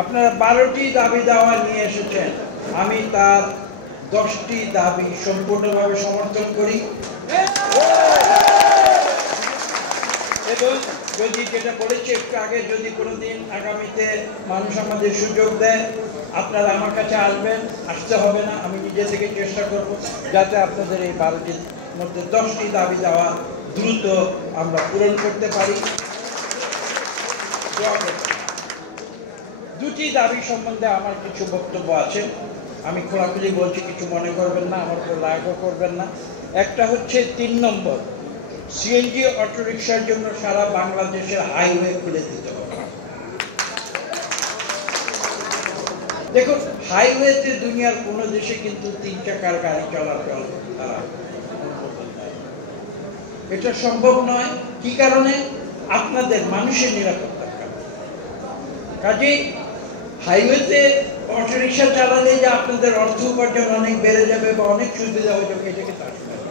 আপনারা 12টি দাবি দাওয়া নিয়ে এসেছেন, আমি তার 10টি দাবি সম্পূর্ণভাবে সমর্থন করি। এবং যদি যেটা বলেছি একটু আগে, যদি কোনোদিন আগামীতে মানুষ আমাদের সুযোগ দেয়, আপনারা আমার কাছে আসবেন, আসতে হবে না, আমি নিজে থেকে চেষ্টা করব যাতে আপনাদের এই 12টির মধ্যে 10টি দাবি দেওয়া দ্রুত আমরা পূরণ করতে পারি। দুটি দাবি সম্বন্ধে আমার কিছু বক্তব্য আছে, আমি খোলাখুলি বলছি, কিছু মনে করবেন না, আমার উপর রাগও করবেন না। একটা হচ্ছে 3 নম্বর, সিএনজি অটোরিকশার জন্য সারা বাংলাদেশের হাইওয়ে খুলে দিতে হবে। দেখুন, হাইওয়েতে দুনিয়ার কোনো দেশে কিন্তু 3 চাকার গাড়ি চলাচল এটা সম্ভব নয়। কি কারণে? আপনাদের মানুষের নিরাপত্তার কারণে। কাজেই হাইওয়েতে অটোরিকশা চালালে যে আপনাদের অর্থ উপার্জন অনেক বেড়ে যাবে বা অনেক সুবিধা হয়ে যাবে, এটা কিন্তু আসবে না।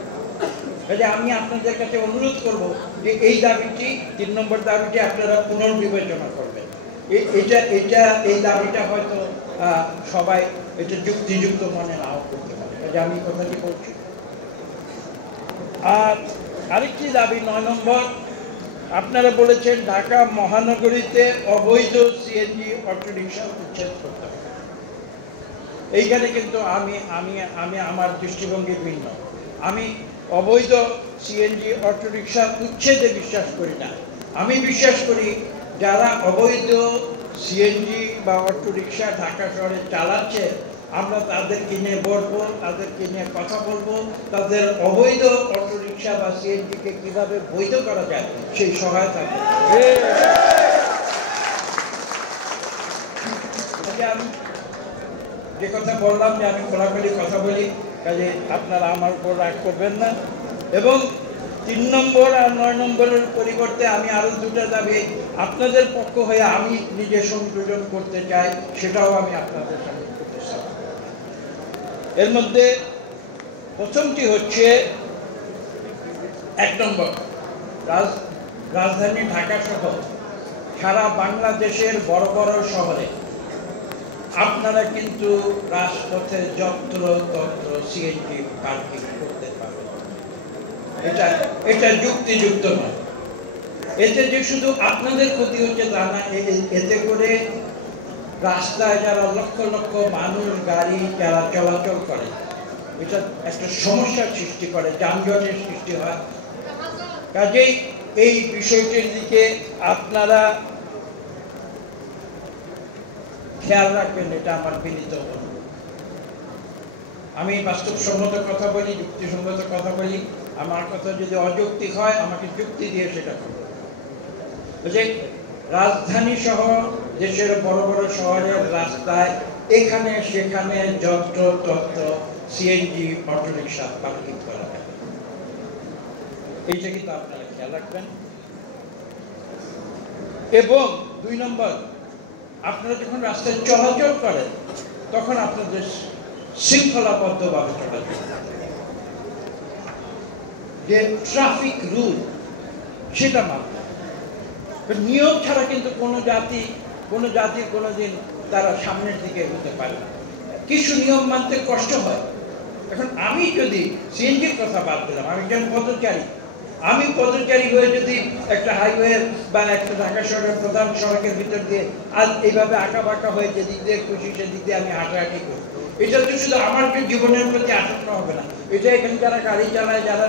কাজে আমি আপনাদের কাছে অনুরোধ করব যে এই দাবিটি, 3 নম্বর দাবিটি আপনারা পুনর্বিবেচনা করবেন। এই দাবিটা হয়তো সবাই এটা যুক্তিযুক্ত মনে নাও করতে পারে, কাজে আমি কথাটি বলছি। আর আরেকটি দাবি 9 নম্বর, আপনারা বলেছেন ঢাকা মহানগরীতে অবৈধ সিএনজি অটোরিকশা উচ্ছেদ করতে হবে। এইখানে কিন্তু আমি আমার দৃষ্টিভঙ্গি ভিন্ন। আমি অবৈধ সিএনজি অটোরিকশা উচ্ছেদে বিশ্বাস করি না। আমি বিশ্বাস করি যারা অবৈধ সিএনজি বা অটোরিকশা ঢাকা শহরে চালাচ্ছে, আমরা তাদেরকে নিয়ে বসবো, তাদেরকে নিয়ে কথা বলবো, তাদের অবৈধ অটোরিকশা বা সিএনজিকে কিভাবে বৈধ করা যায় সেই সহায়তা করব। আমি যে কথা বললাম যে আমি খোলাখুলি কথা বলি, কাজে আপনারা আমার উপর রাগ করবেন না। এবং 3 নম্বর আর 9 নম্বরের পরিবর্তে আমি আরো 2টা দাবি আপনাদের পক্ষ হয়ে আমি নিজে সংযোজন করতে চাই, সেটাও আমি আপনাদের সামনে করতে চাই। এর মধ্যে প্রথমটি হচ্ছে 1 নম্বর, রাজধানী ঢাকা সহ সারা বাংলাদেশের বড় বড় শহরে আপনারা কিন্তু রাজপথে যত্র তত্র সিএনজি পার্কিং করতে পারবেন। এটা যুক্তিযুক্ত নয়। এতে যে শুধু আপনাদের ক্ষতি হচ্ছে তা না, এতে করে রাস্তায় যারা লক্ষ লক্ষ মানুষ গাড়ি যারা চলাচল করে, এটা একটা সমস্যার সৃষ্টি করে, যানজটের সৃষ্টি হয়। কাজেই এই বিষয়টির দিকে আপনারা খেয়াল রাখবেন, এটা আমার বিনীত অনুরোধ। আমি বাস্তবসম্মত কথা বলি, যুক্তিসম্মত কথা বলি। আমার কথা যদি অযৌক্তিক হয় আমাকে যুক্তি দিয়ে সেটা করবেন। রাজধানী সহ দেশের বড় বড় শহরের রাস্তায় এখানে সেখানে যত্র তত্র সিএনজি অটোরিকশা পার্কিং করা হয়, এইটা কিন্তু আপনারা খেয়াল রাখবেন। এবং 2 নম্বর, আপনারা যখন রাস্তায় চলাচল করেন তখন আপনাদের শৃঙ্খলাবদ্ধভাবে চলাচল, যে ট্রাফিক রুল সেটা মানতে। নিয়ম ছাড়া কিন্তু কোনো জাতির কোনোদিন তারা সামনের দিকে এগোতে পারে না। কিছু নিয়ম মানতে কষ্ট হয়। এখন আমি যদি সিএনজির কথা বাদ দিলাম, আমি একজন পথচারী, আমি পথচারী হয়ে যদি একটা হাইওয়ে বা একটা ঢাকা শহরের প্রধান সড়কের ভিতর দিয়ে আজ এইভাবে আঁকা বাঁকা হয়ে যেদিক দিয়ে খুশি সেদিক দিয়ে আমি হাঁটাহাঁটি করি, এটা তো শুধু আমার জীবনের প্রতি আসক্ত হবে না, এটা এখানে যারা গাড়ি চালায়, যারা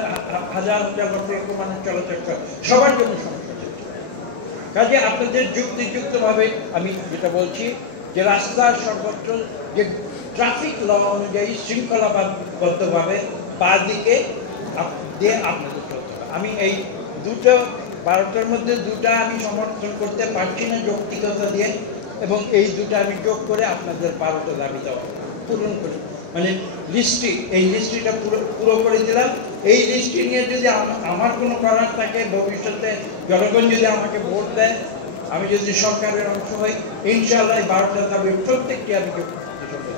হাজার হাজার লক্ষ মানুষ চলাচল করে, সবার জন্য সমস্যা। কাজে আপনাদের যুক্তিযুক্তভাবে আমি যেটা বলছি যে রাস্তার সর্বত্র যে ট্রাফিক ল অনুযায়ী শৃঙ্খলাবদ্ধভাবে বাঁ দিকে দিয়ে আপনাদের চলতে হবে। আমি এই 12টার মধ্যে 2টা আমি সমর্থন করতে পারছি না যৌক্তিকতা দিয়ে, এবং এই 2টা আমি যোগ করে আপনাদের 12টা দাবি দেওয়া পূরণ করি, মানে এই লিস্টটিটা পুরো করে দিলাম। এই লিস্টটি নিয়ে যদি আমার কোনো করার থাকে, ভবিষ্যতে জনগণ যদি আমাকে ভোট দেয়, আমি যদি সরকারের অংশ হই, ইনশাআল্লাহ 12টা দাবি প্রত্যেকটি আমি যোগ করতে